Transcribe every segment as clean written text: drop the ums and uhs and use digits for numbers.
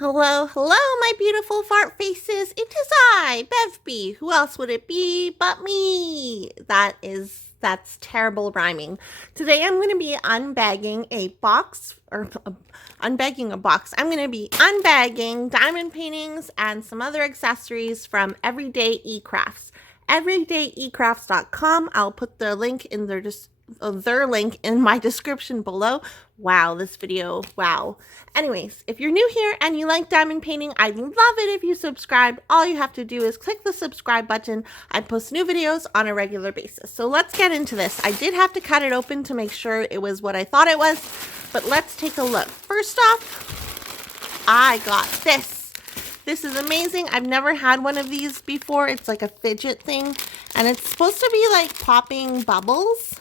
Hello, hello, my beautiful fart faces. It is I, Bevby. Who else would it be but me? That's terrible rhyming. Today I'm going to be unbagging a box, unbagging a box. I'm going to be unbagging diamond paintings and some other accessories from Everydayecrafts. Everydayecrafts.com. I'll put the link in their link in my description below. Wow, this video, wow. Anyways, if you're new here and you like diamond painting, I'd love it if you subscribe. All you have to do is click the subscribe button. I post new videos on a regular basis. So let's get into this. I did have to cut it open to make sure it was what I thought it was, but let's take a look. First off, I got this. This is amazing. I've never had one of these before. It's like a fidget thing, and it's supposed to be like popping bubbles.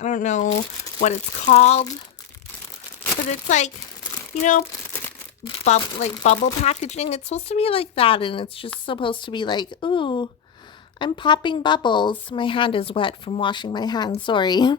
I don't know what it's called, but it's like, you know, bubble packaging. It's supposed to be like that, and it's just supposed to be like, ooh, I'm popping bubbles. My hand is wet from washing my hands, sorry.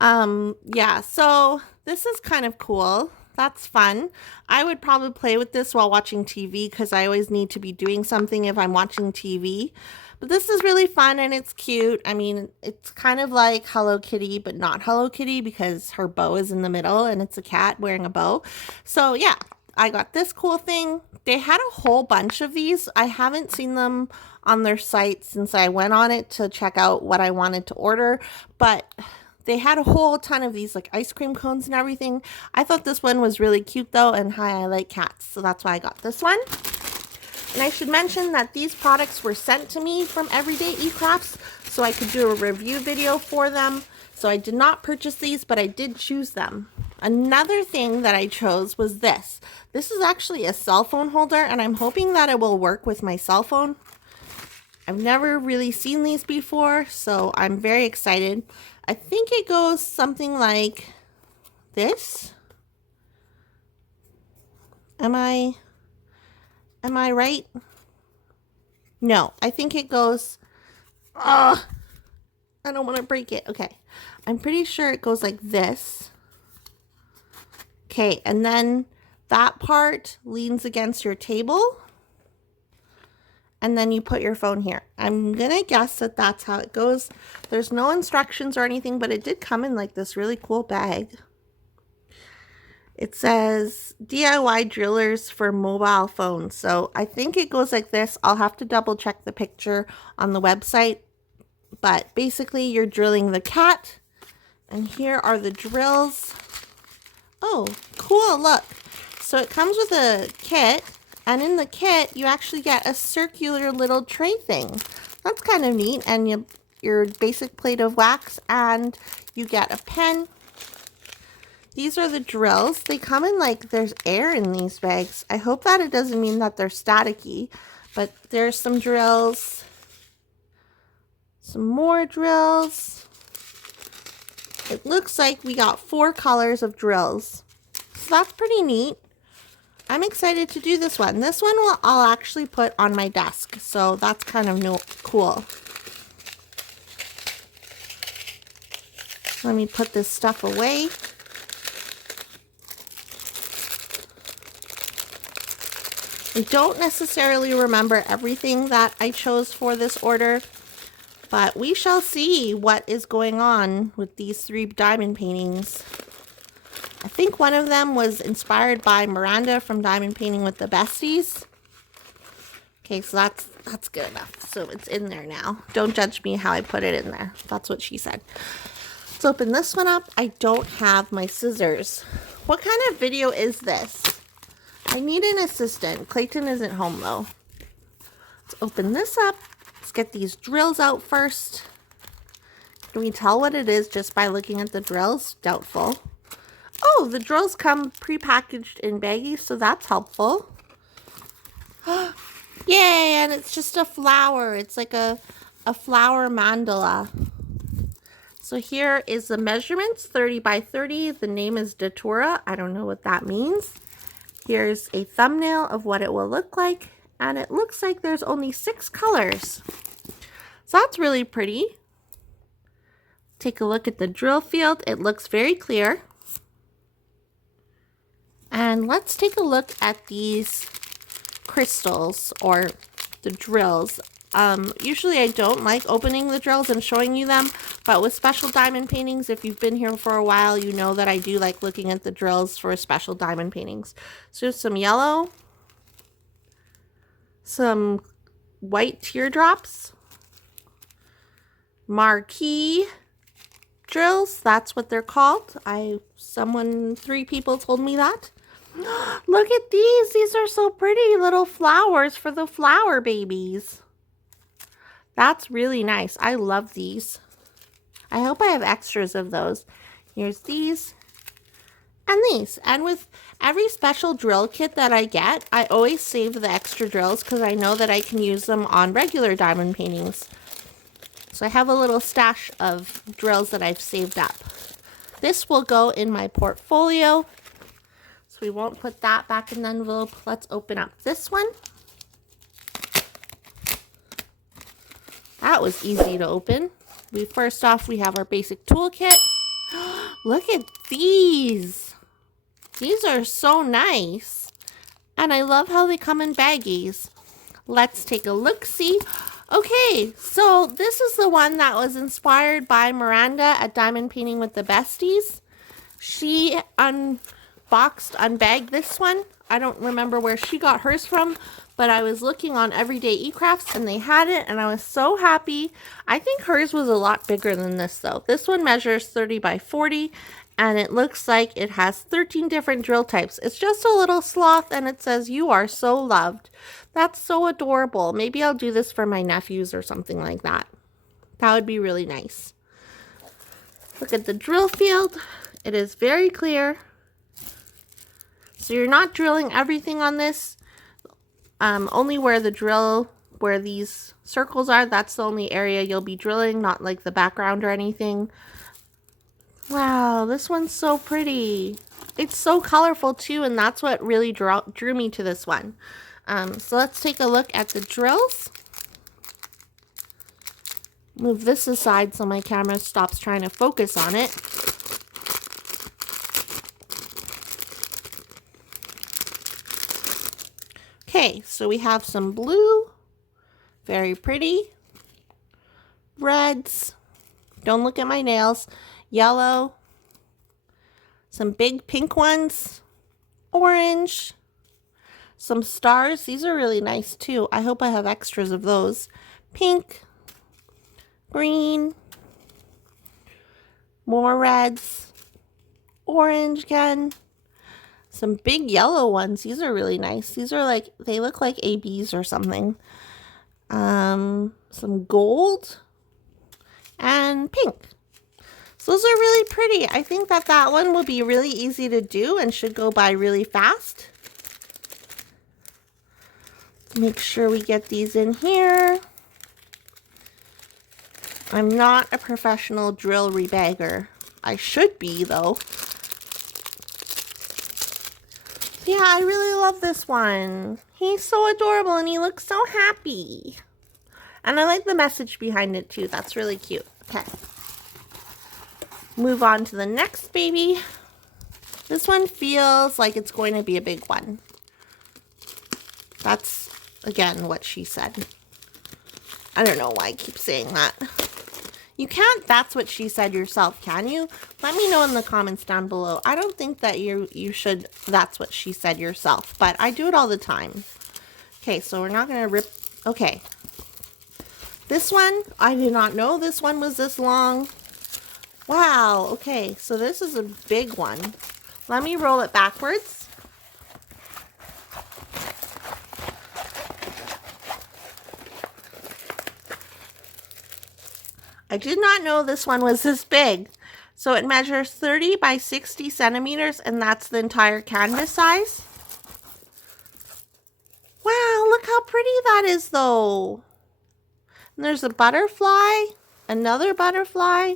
Yeah, so this is kind of cool. That's fun. I would probably play with this while watching TV because I always need to be doing something if I'm watching TV. But this is really fun and it's cute. I mean, it's kind of like Hello Kitty, but not Hello Kitty because her bow is in the middle and it's a cat wearing a bow. So yeah, I got this cool thing. They had a whole bunch of these. I haven't seen them on their site since I went on it to check out what I wanted to order, but they had a whole ton of these like ice cream cones and everything. I thought this one was really cute though, and hi, I like cats, so that's why I got this one. And I should mention that these products were sent to me from Everydayecrafts, so I could do a review video for them. So I did not purchase these, but I did choose them. Another thing that I chose was this. This is actually a cell phone holder, and I'm hoping that it will work with my cell phone. I've never really seen these before, so I'm very excited. I think it goes something like this. Am I right? No, I think it goes, I don't want to break it. Okay, I'm pretty sure it goes like this. Okay, and then that part leans against your table. And then you put your phone here. I'm gonna guess that that's how it goes. There's no instructions or anything, but it did come in like this really cool bag. It says DIY drillers for mobile phones. So I think it goes like this. I'll have to double check the picture on the website. But basically you're drilling the cat. And here are the drills. Oh, cool, look. So it comes with a kit. And in the kit, you actually get a circular little tray thing. That's kind of neat. And your basic plate of wax, and you get a pen. These are the drills. They come in like there's air in these bags. I hope that it doesn't mean that they're staticky, but there's some drills. Some more drills. It looks like we got 4 colors of drills. So that's pretty neat. I'm excited to do this one. This one I'll actually put on my desk, so that's kind of cool. Let me put this stuff away. I don't necessarily remember everything that I chose for this order, but we shall see what is going on with these 3 diamond paintings. I think one of them was inspired by Miranda from Diamond Painting with the Besties. Okay, so that's good enough. So it's in there now. Don't judge me how I put it in there. That's what she said. Let's open this one up. I don't have my scissors. What kind of video is this? I need an assistant. Clayton isn't home though. Let's open this up. Let's get these drills out first. Can we tell what it is just by looking at the drills? Doubtful. Oh, the drills come pre-packaged in baggies, so that's helpful. Yay, and it's just a flower. It's like a flower mandala. So here is the measurements, 30 by 30. The name is Datura. I don't know what that means. Here's a thumbnail of what it will look like, and it looks like there's only 6 colors. So that's really pretty. Take a look at the drill field. It looks very clear. And let's take a look at these crystals or the drills. Usually I don't like opening the drills and showing you them, but with special diamond paintings, if you've been here for a while, you know that I do like looking at the drills for special diamond paintings. So some yellow, some white teardrops, marquee drills, that's what they're called. 3 people told me that. Look at these. These are so pretty, little flowers for the flower babies. That's really nice. I love these. I hope I have extras of those. Here's these and these. And with every special drill kit that I get, I always save the extra drills because I know that I can use them on regular diamond paintings. So I have a little stash of drills that I've saved up. This will go in my portfolio. So we won't put that back in the envelope. Let's open up this one. That was easy to open. First off, we have our basic toolkit. Look at these. These are so nice. And I love how they come in baggies. Let's take a look-see. Okay, so this is the one that was inspired by Miranda at Diamond Painting with the Besties. She unbagged this one. I don't remember where she got hers from, but I was looking on Everydayecrafts and they had it and I was so happy. I think hers was a lot bigger than this though. This one measures 30 by 40 and it looks like it has 13 different drill types. It's just a little sloth and it says, "You are so loved." That's so adorable. Maybe I'll do this for my nephews or something like that. That would be really nice. Look at the drill field. It is very clear. So you're not drilling everything on this. Only where these circles are, that's the only area you'll be drilling, not like the background or anything. Wow, this one's so pretty. It's so colorful too, and that's what really drew me to this one. So let's take a look at the drills. Move this aside so my camera stops trying to focus on it. Okay, so we have some blue, very pretty, reds, don't look at my nails, yellow, some big pink ones, orange, some stars. These are really nice too. I hope I have extras of those. Pink, green, more reds, orange again. Some big yellow ones. These are really nice. These are like, they look like ABs or something. Some gold and pink. So those are really pretty. I think that one will be really easy to do and should go by really fast. Make sure we get these in here. I'm not a professional drill rebagger. I should be though. Yeah, I really love this one. He's so adorable and he looks so happy. And I like the message behind it too. That's really cute. Okay. Move on to the next baby. This one feels like it's going to be a big one. That's, again, what she said. I don't know why I keep saying that. You can't "that's what she said" yourself, can you? Let me know in the comments down below. I don't think that you should "that's what she said" yourself, but I do it all the time. Okay, so we're not going to rip. Okay. This one, I did not know this one was this long. Wow, okay, so this is a big one. Let me roll it backwards. I did not know this one was this big. So it measures 30 by 60 centimeters, and that's the entire canvas size. Wow, look how pretty that is though. And there's a butterfly, another butterfly.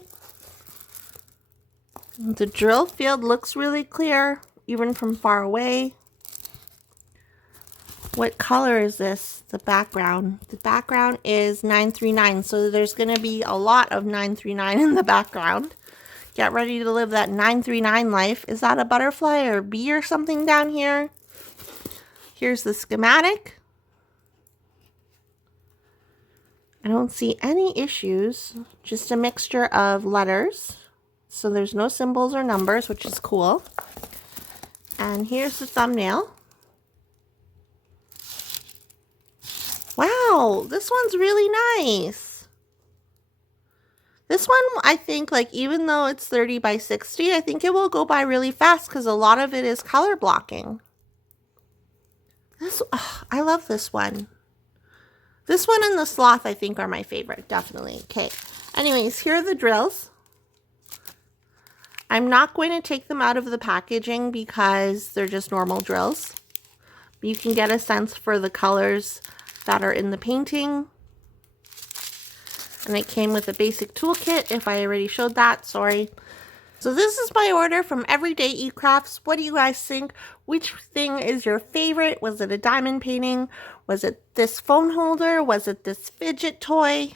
The drill field looks really clear, even from far away. What color is this? The background. The background is 939, so there's going to be a lot of 939 in the background. Get ready to live that 939 life. Is that a butterfly or a bee or something down here? Here's the schematic. I don't see any issues, just a mixture of letters. So there's no symbols or numbers, which is cool. And here's the thumbnail. Wow, this one's really nice. This one, I think, like, even though it's 30 by 60, I think it will go by really fast because a lot of it is color blocking. I love this one. This one and the sloth, I think, are my favorite, definitely. Okay, anyways, here are the drills. I'm not going to take them out of the packaging because they're just normal drills. You can get a sense for the colors that are in the painting. And it came with a basic toolkit. If I already showed that, sorry. So this is my order from Everydayecrafts. What do you guys think? Which thing is your favorite? Was it a diamond painting? Was it this phone holder? Was it this fidget toy?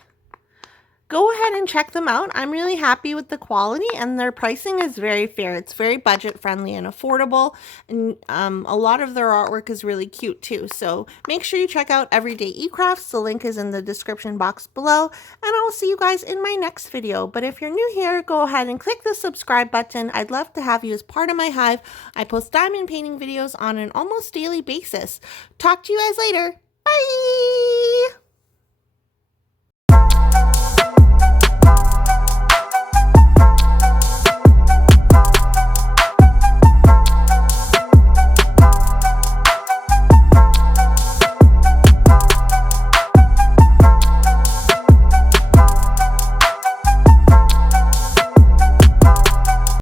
Go ahead and check them out. I'm really happy with the quality, and their pricing is very fair. It's very budget friendly and affordable, and a lot of their artwork is really cute too. So make sure you check out Everydayecrafts. The link is in the description box below, and I'll see you guys in my next video. But if you're new here, go ahead and click the subscribe button. I'd love to have you as part of my hive. I post diamond painting videos on an almost daily basis. Talk to you guys later. Bye!